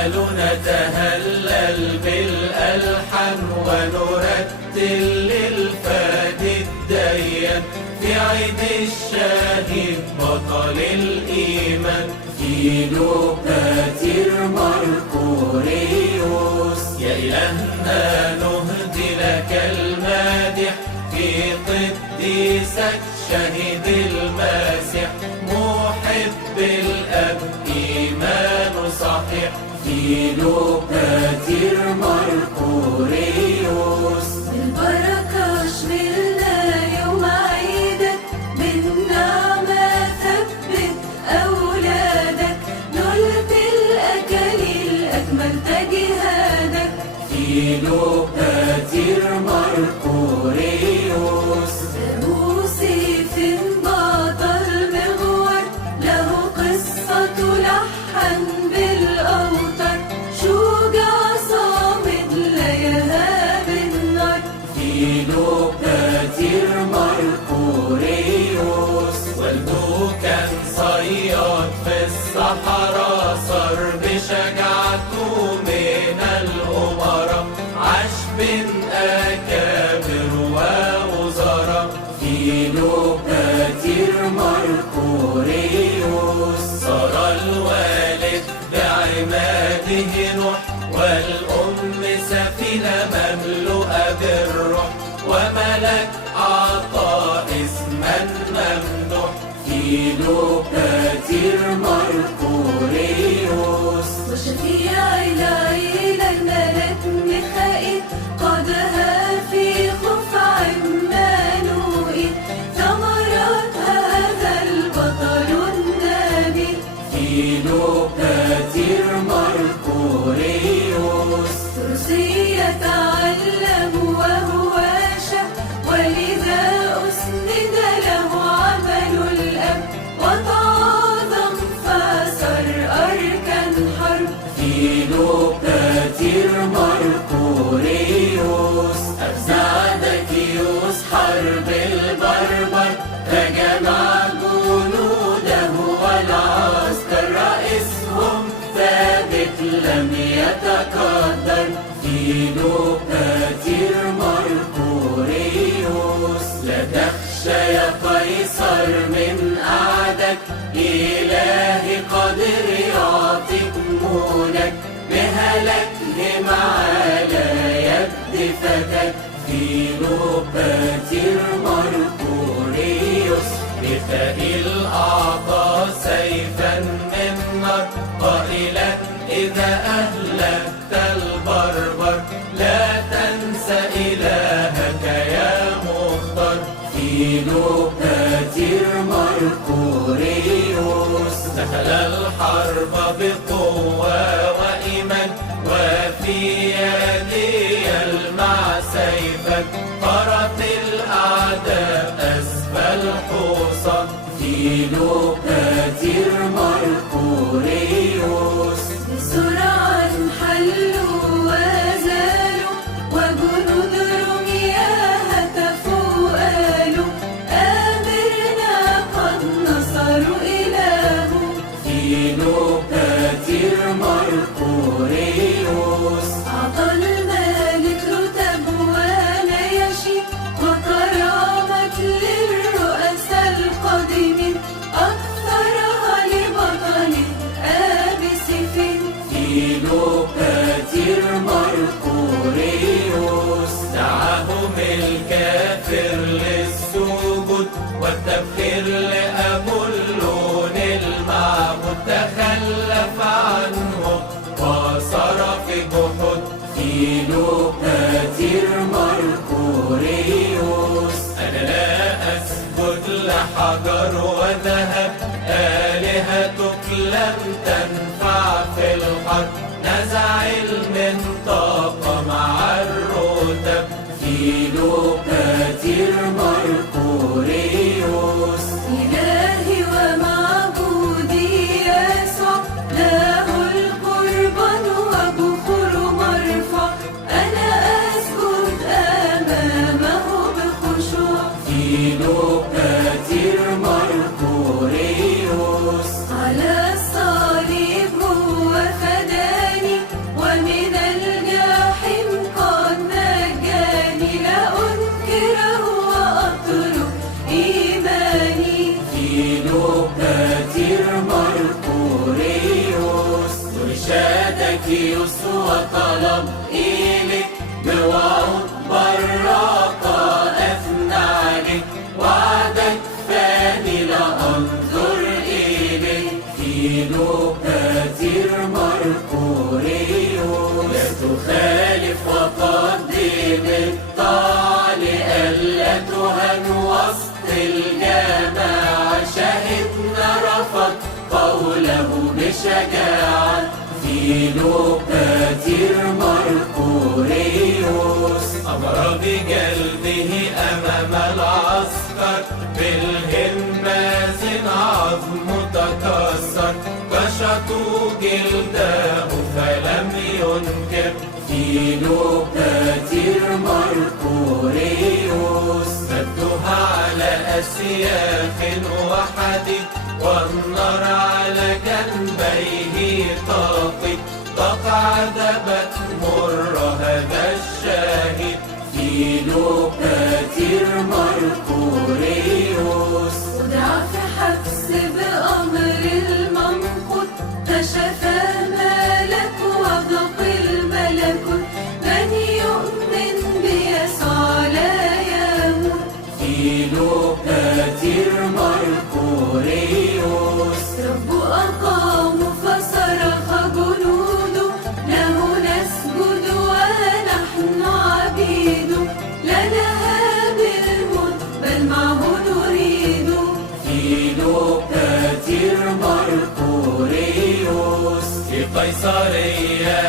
تعالوا نتهلل بالألحان ونرتل للفادي الديان في عيد الشهيد بطل الإيمان فيلوباتير مرقوريوس. يا إلهنا نهدي لك المادح في قديسك شهيد المسيح محب الأب إيمان صحيح فيلوباتير مرقوريوس. بالبركة اشملنا يوم عيدك بالنعمة ثبت أولادك نلت الأكاليل أكملت جهادك فيلوباتير مرقوريوس. سيف بطل مغور له قصة تلحن بالأوتار شجاع صامد لا يهاب النار فيلوباتير مرقوريوس. والده كان صياد في الصحراء صار بشجاعته من الأمراء عاش بين أكابر ووزراء فيلوباتير مرقوريوس. صار الوالد بعماده نوح والأم سفينة مملوءة بالروح وملك عطاء اسما ممدوح فيلوباتير مرقوريوس. وشفيع العيلة الملك ميخائيل قادها في خفع عمانوئيل ثمرات هذا البطل النبي فيلوباتير مرقوريوس. تروسية تعلم وهو شاب ولذا أسند له عمل الأب وتعاظم فصار أركان حرب فيلوباتير مرقوريوس. أفزع دكيوس حرب البربر فجمع جنوده والعسكر رئيسهم ثابت لم يتقدر فيلوباتير مرقوريوس. لا تخشى يا قيصر من أعدك إلهي قادر يعطيك مونك بهلكهم على يد فتك فيلوباتير مرقوريوس. ميخائيل أعطى سيفا من نار قائلا إذا أهلكت البربر لا تنسى إلهك يا مختار فيلوباتير مرقوريوس. دخل الحرب بقوة وإيمان وفي يدي المع سيفك قرت الأعداء أسفل حصى فيلوباتير مرقوريوس. بسرعة انحلوا وزالوا وجنود رومياه هتفوا قالوا آمرنا قد نصروا إله فيلوباتير مرقوريوس. أعطى الملك رتب ونياشي وكرامة للرؤساء القادمين أكثرها لبطل أبي سيفين فيلوباتير مرقوريوس. دعاهم الكافر للسجود والتبخير لأبولون المعبود تخلف عنهم وصار في جحود فيلوباتير مرقوريوس. أنا لا أسجد لحجر وذهب آلهتك لم تنفع في الحرب نزع المنطقة مع الرتب فيلوباتير مرقوريوس. إلهي ومعبودي يسوع له القربان وبخور مرفوع أنا أسجد أمامه بخشوع فيلوباتير مرقوريوس. على الصليب هو فداني فيلوباتير مرقوريوس. لا تخالف وقدم الطاعة لئلا تهن وسط الجماعة. شهدنا رفض قوله بشجاعة. فيلوباتير مرقوريوس أمر بجلده أمام العسكر. بالهماز عظم تكسر. كشطوا جلده فلم ينكر. فيلوباتير مرقوريوس مدها على أسياخ وحديد والنار على جنبيه طاقد. تقعدبت مر هذا الشاهد. فيلوباتير مرقوريوس ودع في حبس بأمر الممقوت. كشف الملك وضق الملكوت. من يؤمن بيسوع لا يموت. فيلوباتير مرقوريوس رب أقام فصرخ جنوده. له نسجد ونحن عبيده. لا نهاب الموت بل معه نريد. فيلوباتير مرقوريوس في قيصرية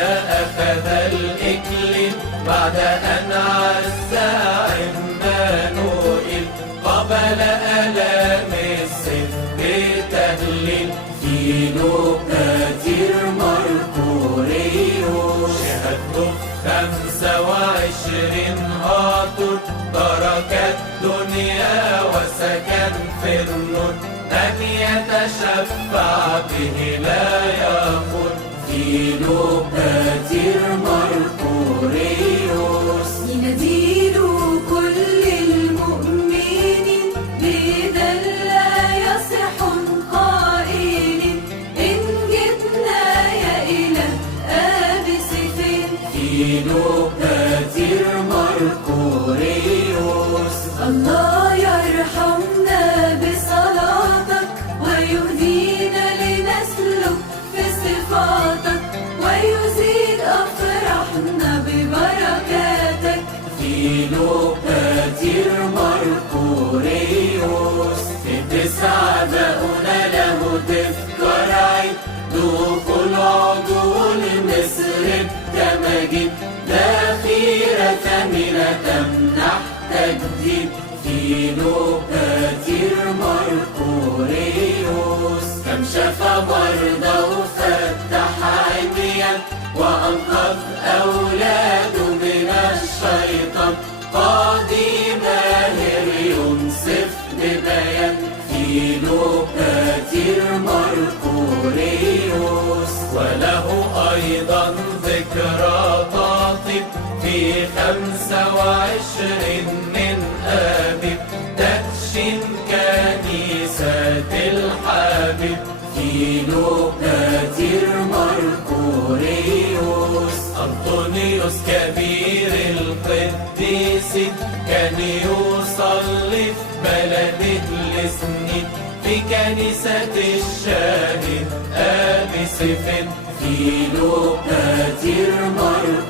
أخذ الإكليل بعد أن عز عمانوئيل. قبل آلام السيف بتهليل. فيلوباتير مرقوريوس شهدته 25 هاطر. ترك الدنيا وسكن في النور. من يتشفع به لا يخون. فيلوباتير مرقوريوس يناديل كل المؤمنين بذا لا يصح قائل. إن جبنا يا إله آب سيفين. فيلوباتير مرقوريوس الله يرحمنا بصلاتك ويهدينا لنسلك في صفاتك ويزيد أفراحنا ببركاتك. فيلوباتير مرقوريوس في 9 بقنا له تذكار عيد. دخول عضو المصر بتماجيد. لا خيرة ثمينة تمنح تجديد. فيلوباتير مرقوريوس كم شفى مرضى وفتح عميان وأنقذ أولاده من الشيطان. قاضي ماهر ينصف ببيان. فيلوباتير مرقوريوس وله أيضا ذكرى تعطب في 25 من آبب. تدشن كنيسة الحبيب. فيلوباتير مرقوريوس أنطونيوس كبير القديسين كان يصلي في بلده لسنين. في كنيسة الشاهد آبي سيفين. فيلوباتير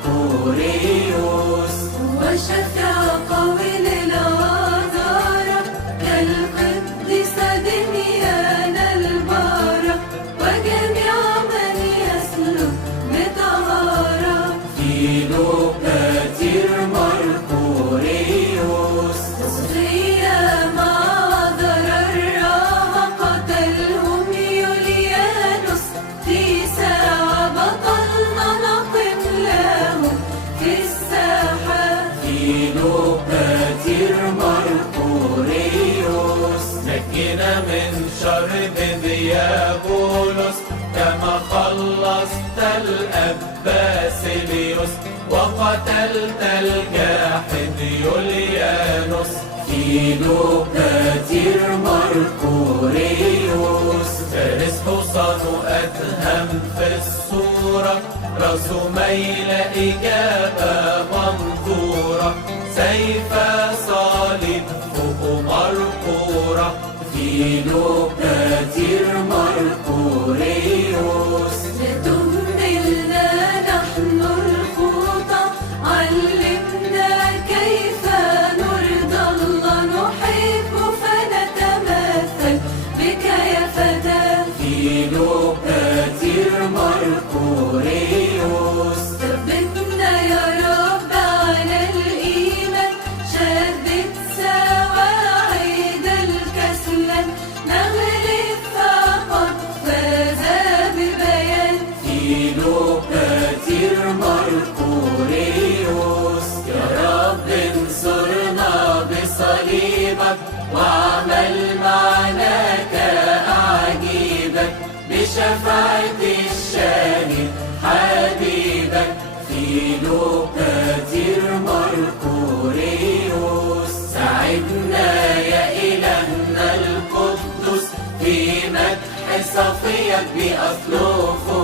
مرقوريوس وشفع قوي للعذارى كالقديسة دميانا البارة وجميع من يسلك بطهارة. فيلوباتير مرقوريوس تصغية مع ضرر قتلهم يوليانوس. في ساعة بطلنا نقم لهم في الساحة. فيلوباتير مرقوريوس نجينا من شر ديابولوس. كما خلصت الأباسيليوس وقتلت الجاحد يوليانوس. فيلوباتير مرقوريوس فارس حصان أدهم في الصورة. راسه ميلة إجابة منظورة. سيف صليب فوق مرقورة. فيلوباتير مرقوريوس فداه فيلوباتير مرقوريوس. ثبتنا يا رب على الإيمان، شدد سواعد الكسلان، نغلب فقط فاز ببيان فيلوباتير مرقوريوس. يا رب انصرنا بصليبك واعمل معنا كأعجيبك، بشفاعة الشاهد حبيبك فيلوباتير مرقوريوس. ساعدنا يا إلهنا القدس في مدح صفيك بأسلوفه